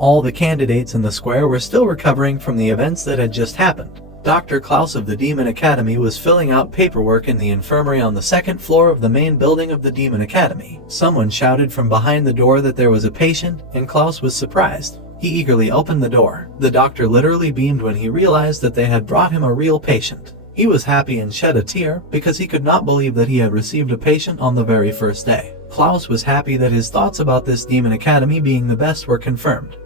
All the candidates in the square were still recovering from the events that had just happened. Dr. Klaus of the Demon Academy was filling out paperwork in the infirmary on the second floor of the main building of the Demon Academy. Someone shouted from behind the door that there was a patient, and Klaus was surprised. He eagerly opened the door. The doctor literally beamed when he realized that they had brought him a real patient. He was happy and shed a tear because he could not believe that he had received a patient on the very first day. Klaus was happy that his thoughts about this Demon Academy being the best were confirmed.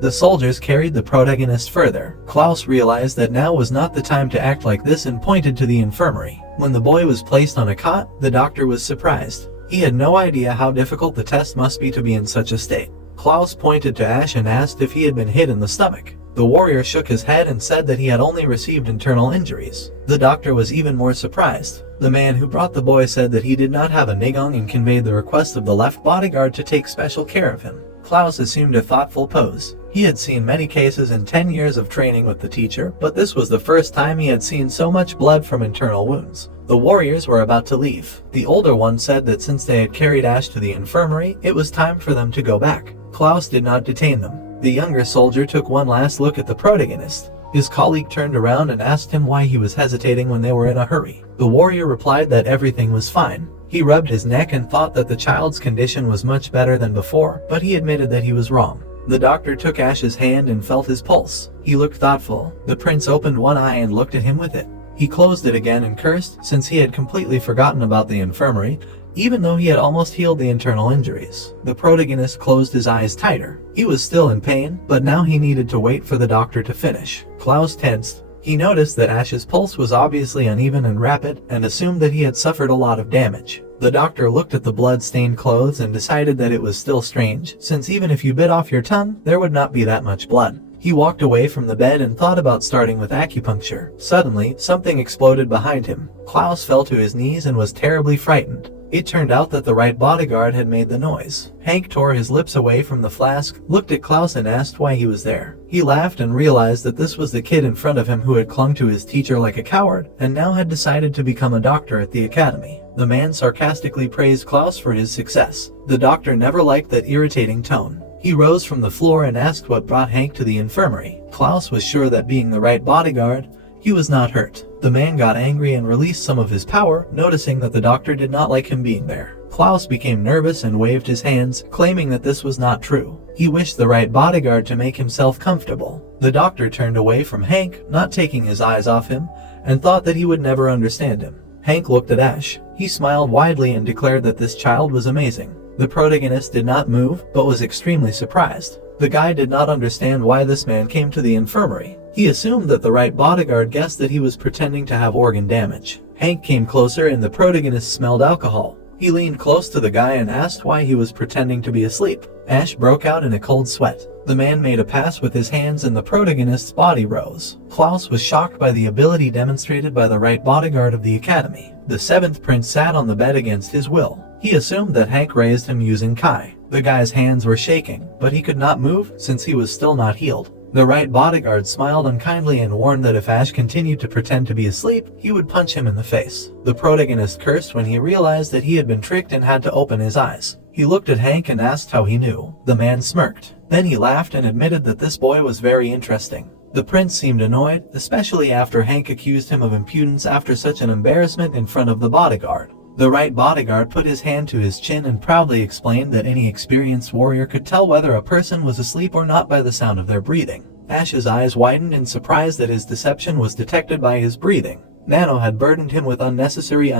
The soldiers carried the protagonist further. Klaus realized that now was not the time to act like this and pointed to the infirmary. When the boy was placed on a cot, the doctor was surprised. He had no idea how difficult the test must be to be in such a state. Klaus pointed to Ash and asked if he had been hit in the stomach. The warrior shook his head and said that he had only received internal injuries. The doctor was even more surprised. The man who brought the boy said that he did not have a nigong and conveyed the request of the left bodyguard to take special care of him. Klaus assumed a thoughtful pose. He had seen many cases in 10 years of training with the teacher, but this was the first time he had seen so much blood from internal wounds. The warriors were about to leave. The older one said that since they had carried Ash to the infirmary, it was time for them to go back. Klaus did not detain them. The younger soldier took one last look at the protagonist. His colleague turned around and asked him why he was hesitating when they were in a hurry. The warrior replied that everything was fine. He rubbed his neck and thought that the child's condition was much better than before, but he admitted that he was wrong. The doctor took Ash's hand and felt his pulse. He looked thoughtful. The prince opened one eye and looked at him with it. He closed it again and cursed, since he had completely forgotten about the infirmary, even though he had almost healed the internal injuries. The protagonist closed his eyes tighter. He was still in pain, but now he needed to wait for the doctor to finish. Klaus tensed. He noticed that Ash's pulse was obviously uneven and rapid, and assumed that he had suffered a lot of damage. The doctor looked at the blood-stained clothes and decided that it was still strange, since even if you bit off your tongue, there would not be that much blood. He walked away from the bed and thought about starting with acupuncture. Suddenly, something exploded behind him. Klaus fell to his knees and was terribly frightened. It turned out that the right bodyguard had made the noise. Hank tore his lips away from the flask, looked at Klaus and asked why he was there. He laughed and realized that this was the kid in front of him who had clung to his teacher like a coward, and now had decided to become a doctor at the academy. The man sarcastically praised Klaus for his success. The doctor never liked that irritating tone. He rose from the floor and asked what brought Hank to the infirmary. Klaus was sure that being the right bodyguard, he was not hurt. The man got angry and released some of his power, noticing that the doctor did not like him being there. Klaus became nervous and waved his hands, claiming that this was not true. He wished the right bodyguard to make himself comfortable. The doctor turned away from Hank, not taking his eyes off him, and thought that he would never understand him. Hank looked at Ash. He smiled widely and declared that this child was amazing. The protagonist did not move, but was extremely surprised. The guy did not understand why this man came to the infirmary. He assumed that the right bodyguard guessed that he was pretending to have organ damage. Hank came closer and the protagonist smelled alcohol. He leaned close to the guy and asked why he was pretending to be asleep. Ash broke out in a cold sweat. The man made a pass with his hands and the protagonist's body rose. Klaus was shocked by the ability demonstrated by the right bodyguard of the academy. The seventh prince sat on the bed against his will. He assumed that Hank raised him using Kai. The guy's hands were shaking, but he could not move since he was still not healed. The right bodyguard smiled unkindly and warned that if Ash continued to pretend to be asleep, he would punch him in the face. The protagonist cursed when he realized that he had been tricked and had to open his eyes. He looked at Hank and asked how he knew. The man smirked. Then he laughed and admitted that this boy was very interesting. The prince seemed annoyed, especially after Hank accused him of impudence after such an embarrassment in front of the bodyguard. The right bodyguard put his hand to his chin and proudly explained that any experienced warrior could tell whether a person was asleep or not by the sound of their breathing. Ash's eyes widened in surprise that his deception was detected by his breathing. Nano had burdened him with unnecessary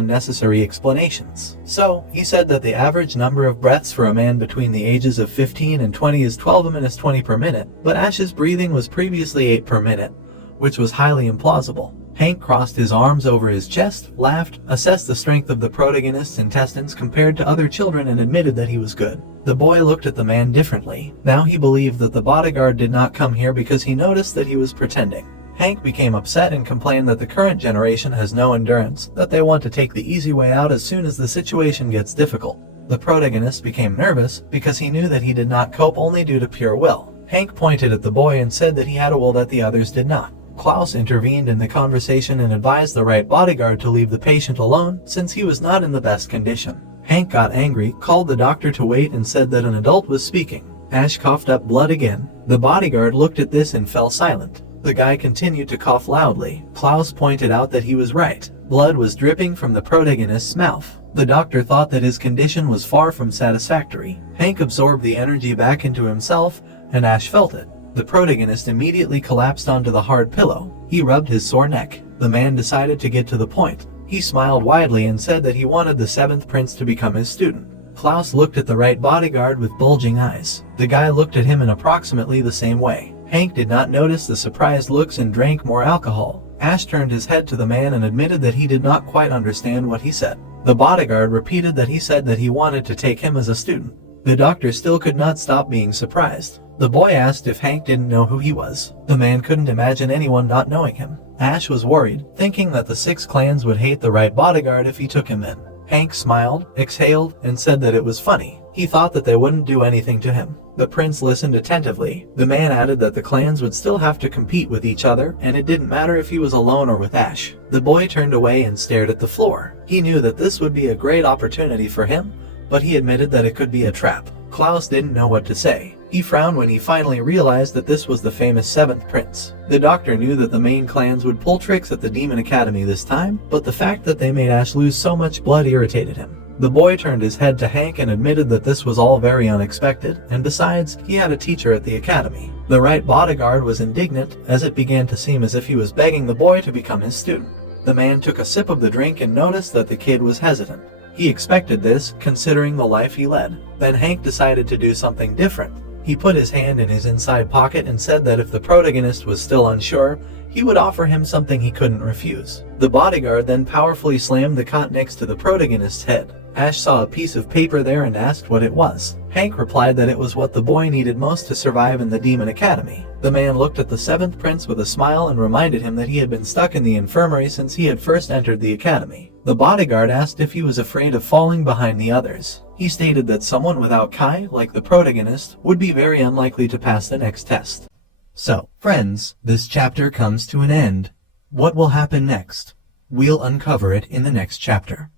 explanations. So, he said that the average number of breaths for a man between the ages of 15 and 20 is 12 minutes 20 per minute, but Ash's breathing was previously 8 per minute, which was highly implausible. Hank crossed his arms over his chest, laughed, assessed the strength of the protagonist's intestines compared to other children and admitted that he was good. The boy looked at the man differently. Now he believed that the bodyguard did not come here because he noticed that he was pretending. Hank became upset and complained that the current generation has no endurance, that they want to take the easy way out as soon as the situation gets difficult. The protagonist became nervous because he knew that he did not cope only due to pure will. Hank pointed at the boy and said that he had a will that the others did not. Klaus intervened in the conversation and advised the right bodyguard to leave the patient alone since he was not in the best condition. Hank got angry, called the doctor to wait and said that an adult was speaking. Ash coughed up blood again. The bodyguard looked at this and fell silent. The guy continued to cough loudly. Klaus pointed out that he was right. Blood was dripping from the protagonist's mouth. The doctor thought that his condition was far from satisfactory. Hank absorbed the energy back into himself, and Ash felt it. The protagonist immediately collapsed onto the hard pillow. He rubbed his sore neck. The man decided to get to the point. He smiled widely and said that he wanted the 7th prince to become his student. Klaus looked at the right bodyguard with bulging eyes. The guy looked at him in approximately the same way. Hank did not notice the surprised looks and drank more alcohol. Ash turned his head to the man and admitted that he did not quite understand what he said. The bodyguard repeated that he said that he wanted to take him as a student. The doctor still could not stop being surprised. The boy asked if Hank didn't know who he was. The man couldn't imagine anyone not knowing him. Ash was worried, thinking that the 6 clans would hate the right bodyguard if he took him in. Hank smiled, exhaled, and said that it was funny. He thought that they wouldn't do anything to him. The prince listened attentively. The man added that the clans would still have to compete with each other, and it didn't matter if he was alone or with Ash. The boy turned away and stared at the floor. He knew that this would be a great opportunity for him, but he admitted that it could be a trap. Klaus didn't know what to say. He frowned when he finally realized that this was the famous 7th prince. The doctor knew that the main clans would pull tricks at the Demon Academy this time, but the fact that they made Ash lose so much blood irritated him. The boy turned his head to Hank and admitted that this was all very unexpected, and besides, he had a teacher at the academy. The right bodyguard was indignant, as it began to seem as if he was begging the boy to become his student. The man took a sip of the drink and noticed that the kid was hesitant. He expected this, considering the life he led. Then Hank decided to do something different. He put his hand in his inside pocket and said that if the protagonist was still unsure, he would offer him something he couldn't refuse. The bodyguard then powerfully slammed the cot next to the protagonist's head. Ash saw a piece of paper there and asked what it was. Hank replied that it was what the boy needed most to survive in the Demon Academy. The man looked at the 7th prince with a smile and reminded him that he had been stuck in the infirmary since he had first entered the academy. The bodyguard asked if he was afraid of falling behind the others. He stated that someone without Kai, like the protagonist, would be very unlikely to pass the next test. So, friends, this chapter comes to an end. What will happen next? We'll uncover it in the next chapter.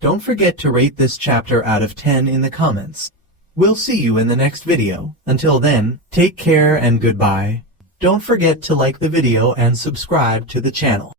Don't forget to rate this chapter out of 10 in the comments. We'll see you in the next video. Until then, take care and goodbye. Don't forget to like the video and subscribe to the channel.